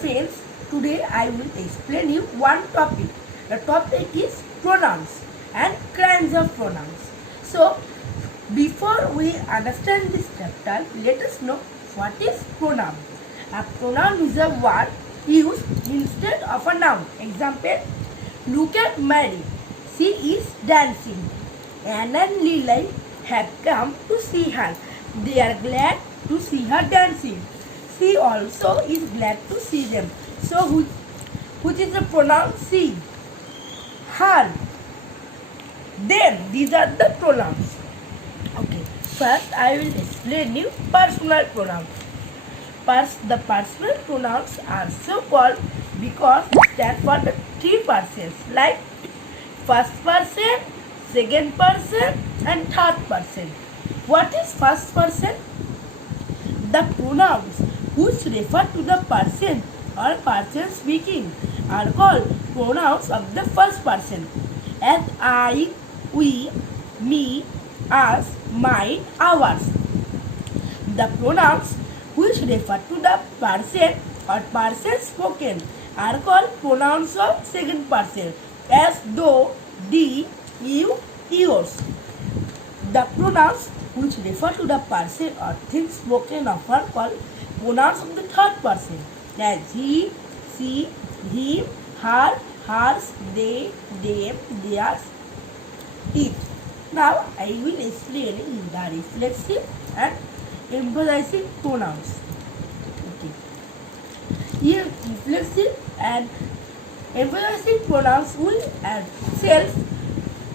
friends, today I will explain you one topic. The topic is pronouns and kinds of pronouns. So, before we understand this chapter, let us know what is pronoun. A pronoun is a word used instead of a noun. Example, look at Mary. She is dancing. Anna and Lily have come to see her. They are glad to see her dancing. She also is glad to see them. So which is the pronoun she? Her. Them. These are the pronouns. Okay. First I will explain you personal pronouns. The personal pronouns are so called because they stand for the three persons like first person, second person and third person. What is first person? The pronouns which refer to the person or person speaking are called pronouns of the first person, as I, we, me, us, mine, ours. The pronouns which refer to the person or person spoken are called pronouns of second person, as though, thee, you, yours. The pronouns which refer to the person or thing spoken of are called pronouns of the third person, as he, she, him, her, hers, they, them, theirs, it. Now I will explain the reflexive and emphasizing pronouns. Okay. Here reflexive and emphasizing pronouns will add self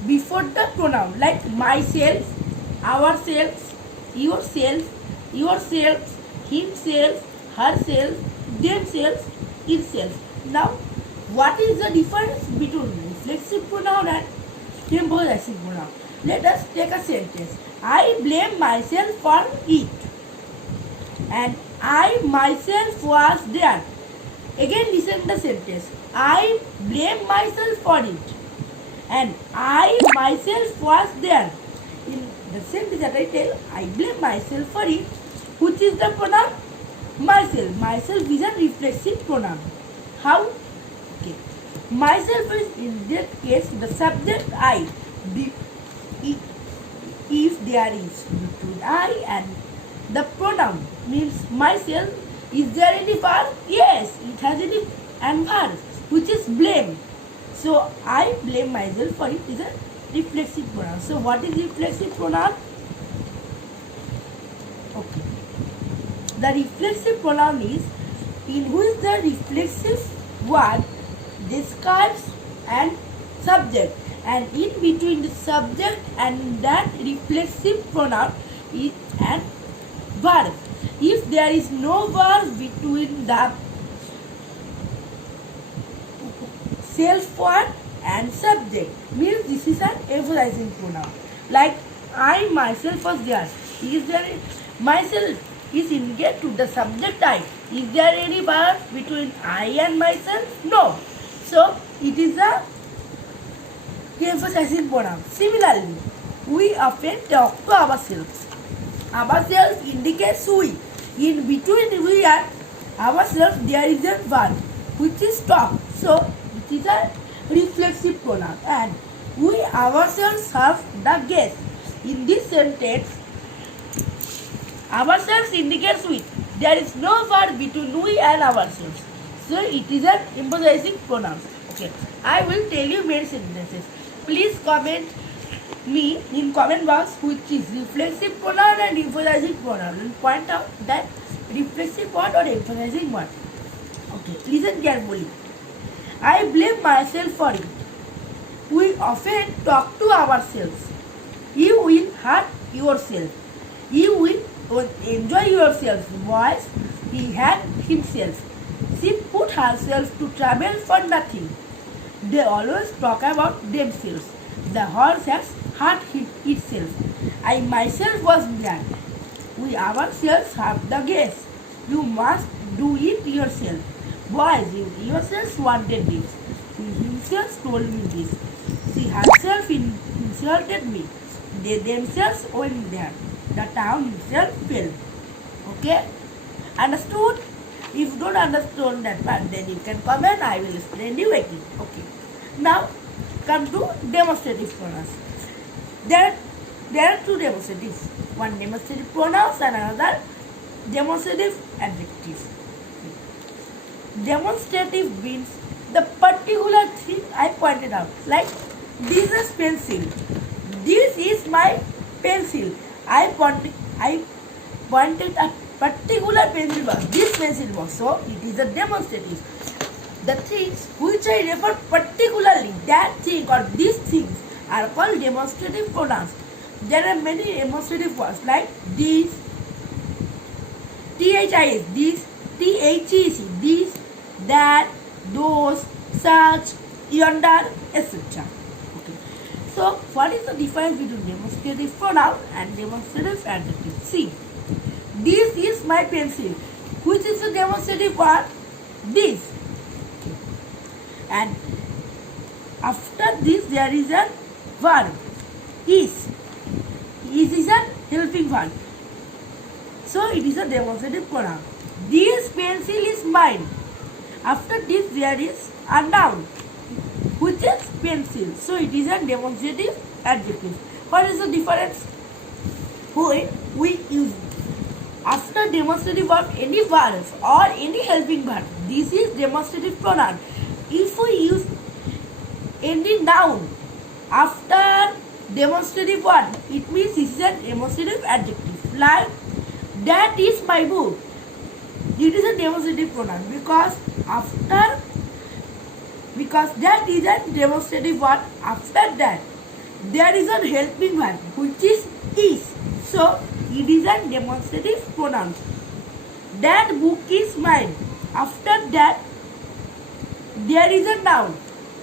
before the pronoun, like myself, ourselves, yourself, yourselves, himself, herself, themselves, itself. Now, what is the difference between reflexive pronoun and emphasizing pronoun? Let us take a sentence. I blame myself for it. And I myself was there. Again listen the sentence. I blame myself for it. And I myself was there. In the sentence that I tell, I blame myself for it. Which is the pronoun? Myself. Myself is a reflexive pronoun. How? Okay. Myself is in that case the subject I. If there is between I and the pronoun means myself, is there any verb? Yes, it has any and verb, which is blame. So I blame myself for it is a reflexive pronoun. So what is reflexive pronoun? Okay. The reflexive pronoun is in which the reflexive word describes and subject, and in between the subject and that reflexive pronoun is an verb. If there is no verb between the self word and subject, means this is an emphasizing pronoun. Like I myself was there. Is there myself is indicated to the subject I. Is there any verb between I and myself? No. So it is a emphasizing pronoun. Similarly, we often talk to ourselves. Ourselves indicates we. In between we and ourselves there is a verb which is talk. So it is a reflexive pronoun. And we ourselves have the guest. In this sentence, ourselves indicates we. There is no verb between we and ourselves. So it is an emphasizing pronoun. Okay. I will tell you many sentences. Please comment me in comment box which is reflexive pronoun and emphasizing pronoun, and point out that reflexive word or emphasizing word. Okay, listen carefully. I blame myself for it. We often talk to ourselves. You will hurt yourself. You will enjoy yourself. Boys, he had himself. She put herself to travel for nothing. They always talk about themselves. The horse has hurt itself. I myself was glad. We ourselves have the guess. You must do it yourself. Boys, you yourselves wanted this. He himself told me this. She herself insulted me. They themselves went there. The town itself fell. Okay? Understood? If you don't understand that part, then you can comment. I will explain you again. Okay. Now come to demonstrative pronouns. There are two demonstratives. One demonstrative pronouns and another demonstrative adjectives. Demonstrative means the particular thing I pointed out. Like this is pencil. This is my pencil. I pointed a particular pencil box. This pencil box. So it is a demonstrative. The things which I refer particularly, that thing or these things are called demonstrative pronouns. There are many demonstrative words like this, this, this, thec, this, that, those, such, yonder, etc. Okay. So, what is the difference between demonstrative pronoun and demonstrative adjective? See, this is my pencil. Which is the demonstrative word? This. Okay. And after this, there is a verb. Is. Is a helping verb. So, it is a demonstrative pronoun. This pencil is mine. After this, there is a noun, which is pencil. So, it is a demonstrative adjective. What is the difference? When we use after demonstrative verb any verb or any helping verb, this is demonstrative pronoun. If we use any noun after demonstrative word, it means this is a demonstrative adjective. Like, that is my book. It is a demonstrative pronoun because that is a demonstrative word. After that, there is a helping verb which is. So, it is a demonstrative pronoun. That book is mine. After that, there is a noun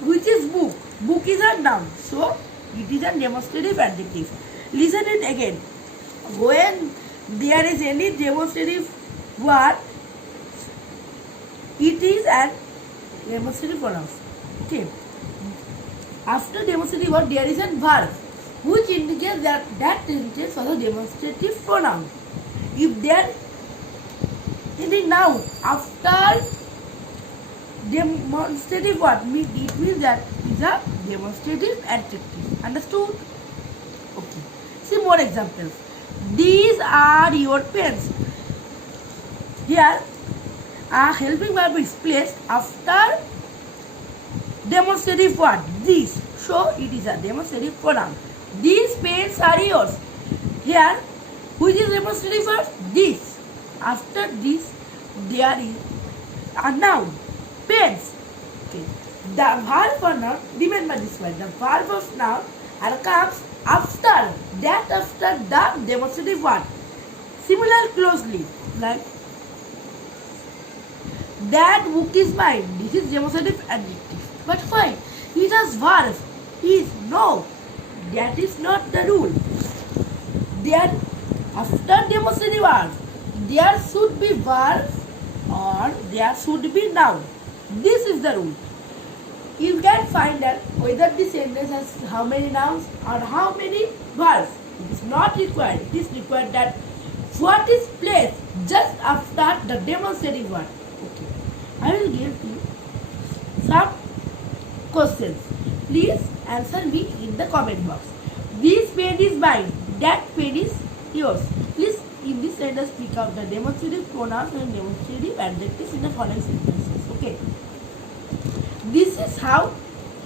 which is book. Book is a noun. So, it is a demonstrative adjective. Listen it again. When there is any demonstrative word, it is an demonstrative pronoun. Okay. After demonstrative word, there is a verb which indicates that indicates as a demonstrative pronoun. If there any noun after demonstrative word, it means that is a demonstrative adjective. Understood? Okay. See more examples. These are your pens. Here, a helping verb is placed after demonstrative word this. So it is a demonstrative pronoun. These pens are yours. Here, which is demonstrative verb? This. After this, there is a noun. Pens. Okay. The verb of noun, remember this word, the verb of noun comes after that, after the demonstrative word. Similar closely, like that book is mine. This is demonstrative adjective. But why? It has verb. Is. No. That is not the rule. There, after demonstrative word, there should be verb or there should be noun. This is the rule. You can find out whether the sentence has how many nouns or how many verbs. It is not required. It is required that what is placed just after the demonstrative word. Okay. I will give you some questions. Please answer me in the comment box. This pen is mine. That pen is yours. Please in this sentence pick out the demonstrative pronouns and demonstrative adjectives in the following sentences. Okay. This is how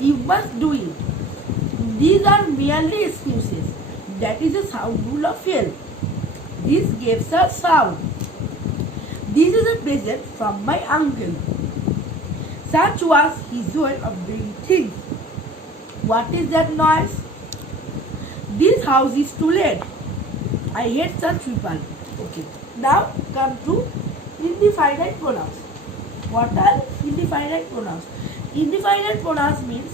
you must do it. These are merely excuses. That is a sound rule of hell. This gives a sound. This is a present from my uncle. Such was his way of doing things. What is that noise? This house is too late. I hate such people. Okay. Now come to indefinite pronouns. What are indefinite pronouns? Indefinite pronouns means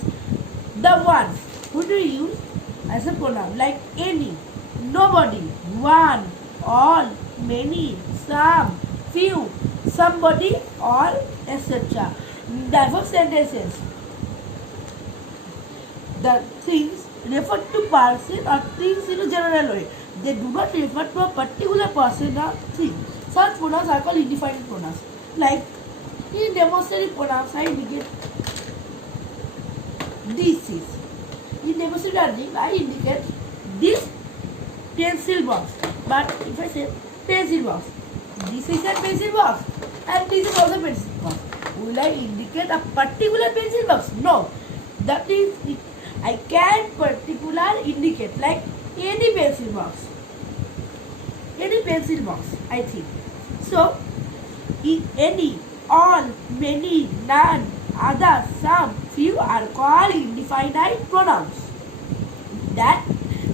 the ones who do use as a pronoun like any, nobody, one, all, many, some, few, somebody, all, etc. Diverse sentences. The things refer to person or things in a general way. They do not refer to a particular person or thing. Such pronouns are called indefinite pronouns. Like in demonstrative pronouns, I indicate this is. In demonstrative adjective, I indicate this pencil box. But if I say pencil box, this is a pencil box and this is also pencil box. Will I indicate a particular pencil box? No. That is, I can particular indicate like any pencil box. Any pencil box, I think. So, in any, all, many, none, other, some, few are called indefinite pronouns. That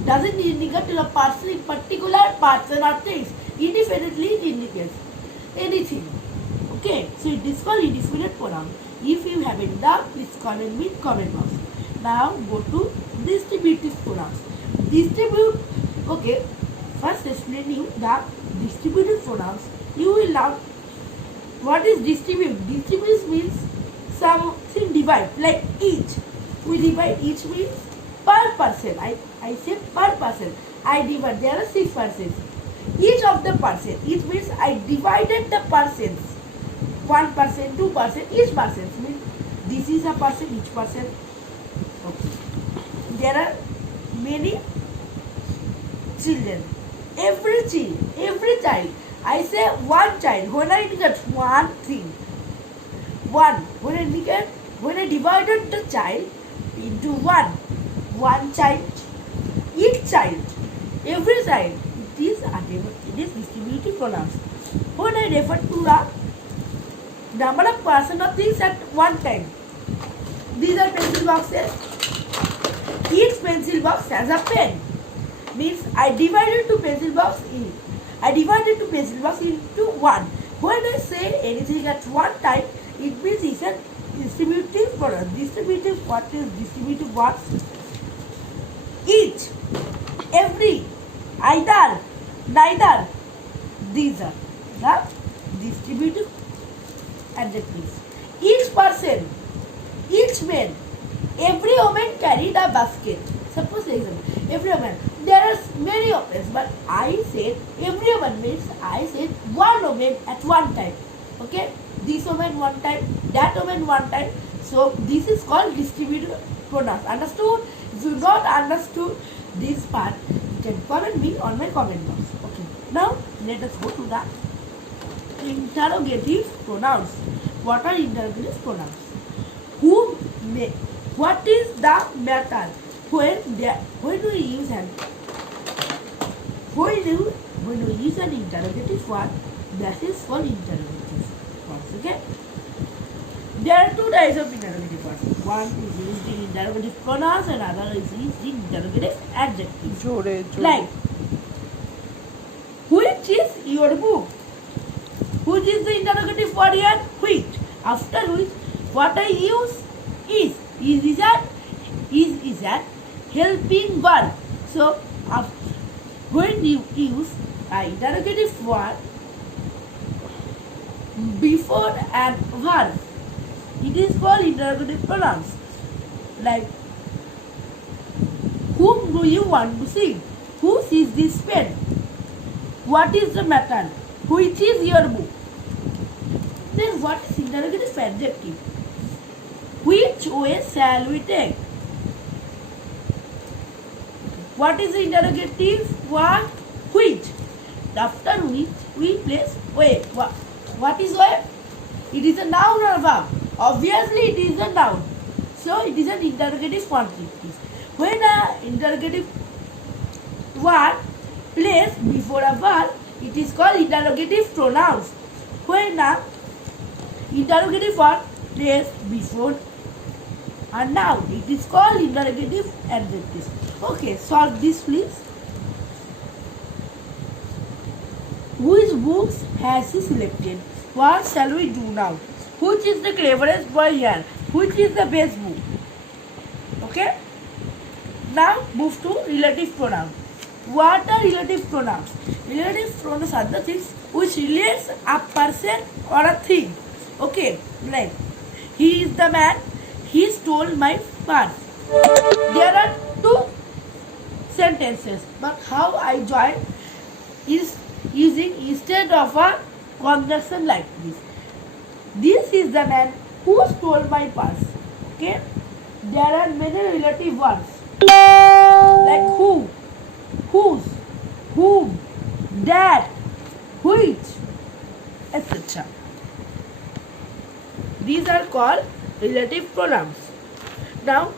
doesn't indicate to a person, particular person or things. Indefinitely it indicates anything. Okay, so it is called indefinite pronoun. If you have any doubt, please comment me in comment box. Now go to distributive pronouns. Okay, first explain you the distributive pronouns. You will learn what is distribute. Distribute means something divide, like each. We divide each means per person. I say per person. I divide. There are 6 persons. Each of the person. It means I divided the persons. 1 person, 2 person, each person means this is a person, each person. Okay. There are many children. Every child. I say one child. When I indicate one thing, one. When I divided the child into one child, each child, every child. It is distributive pronouns. When I refer to the number of person or things at one time, these are pencil boxes. Each pencil box has a pen. Means I divided two pencil box into one. When I say anything at one time, it means it's a distributive pronoun. What is distributive words? Each, every, either, neither. These are the distributive adjectives. Each person, each man, every woman carried a basket. Suppose example, every woman. There are many women, but I said every woman means I said one woman at one time. Okay, this woman one time, that woman one time. So this is called distributive pronouns. Understood? If you not understood this part, you can comment me on my comment box. Okay. Now let us go to the interrogative pronouns. What are interrogative pronouns? What is the matter? When do we use an interrogative word, that is for interrogative words. Okay. There are 2 types of interrogative words. One is used in interrogative pronouns and other is used in interrogative adjectives. Like, which is your book? Which is the interrogative word here? Which. After which, what I use is. Is that helping verb. So, when you use an interrogative word before an verb, it is called interrogative pronouns. Like, whom do you want to see? Who sees this pen? What is the matter? Which is your book? Then what is interrogative adjective? Which way shall we take? What is the interrogative word? Which. After which we place way. What is way? It is a noun or a verb. Obviously it is a noun. So it is an interrogative quantity. When an interrogative word placed before a verb, it is called interrogative pronouns. When an interrogative word placed before a noun, it is called interrogative adjectives. Okay, solve this please. Which books has he selected? What shall we do now? Which is the cleverest boy here? Which is the best book? Okay. Now move to relative pronouns. What are relative pronouns? Relative pronouns are the things which relates a person or a thing. Okay, like he is the man, he stole my purse. There are 2 sentences, but how I join is using instead of a conjunction like this. This is the man who stole my purse. Okay, there are many relative words like who, whose, whom, that, which, etc. These are called relative pronouns. Now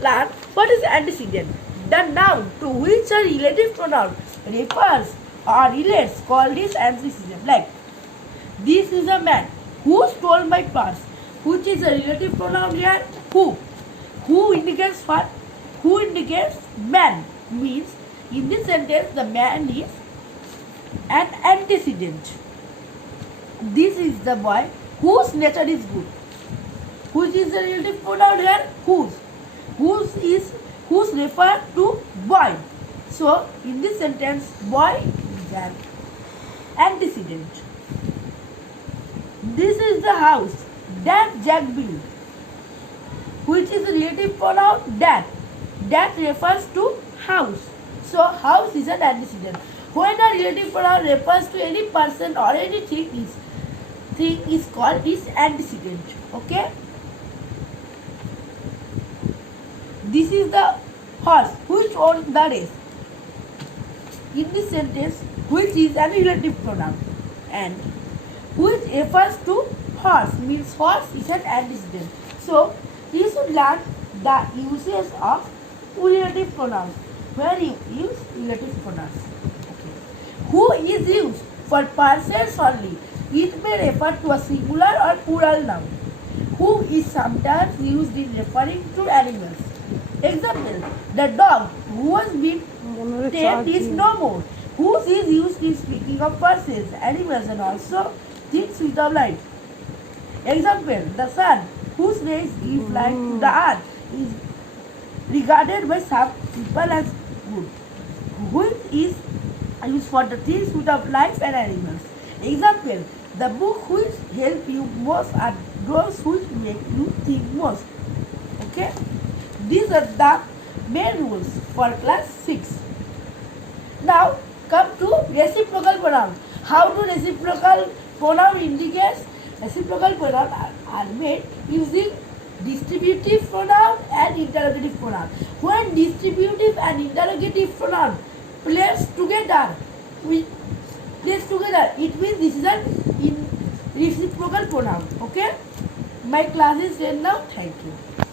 learn what is antecedent. The noun to which a relative pronoun refers or relates called is antecedent. Like, this is a man who stole my purse, which is a relative pronoun here. Who indicates what? Who indicates man, means in this sentence the man is an antecedent. This is the boy whose nature is good. Which is the relative pronoun here? Whose. Whose refer to boy. So in this sentence, boy is an antecedent. This is the house that Jack built. Which is the relative pronoun? That. That refers to house. So house is an antecedent. When a relative pronoun refers to any person or anything, thing is called is antecedent. Okay. This is the horse which won the race. In this sentence, which is an relative pronoun and which refers to horse, means horse is an antecedent. So you should learn the uses of relative pronouns. Where you use relative pronouns. Okay. Who is used for persons only. It may refer to a singular or plural noun. Who is sometimes used in referring to animals. Example, the dog who was being tamed is no more. Whose is used in speaking of persons, animals and also things without life. Example, the sun whose rays give light to the earth is regarded by some people as good. Which is used for the things without life and animals. Example, the book which help you most are those which make you think most. Okay. These are the main rules for class 6. Now come to reciprocal pronoun. How do reciprocal pronoun indicates? Reciprocal pronoun are made using distributive pronoun and interrogative pronoun. When distributive and interrogative pronoun placed together, it means this is an reciprocal pronoun. Okay. My class is 10 now. Thank you.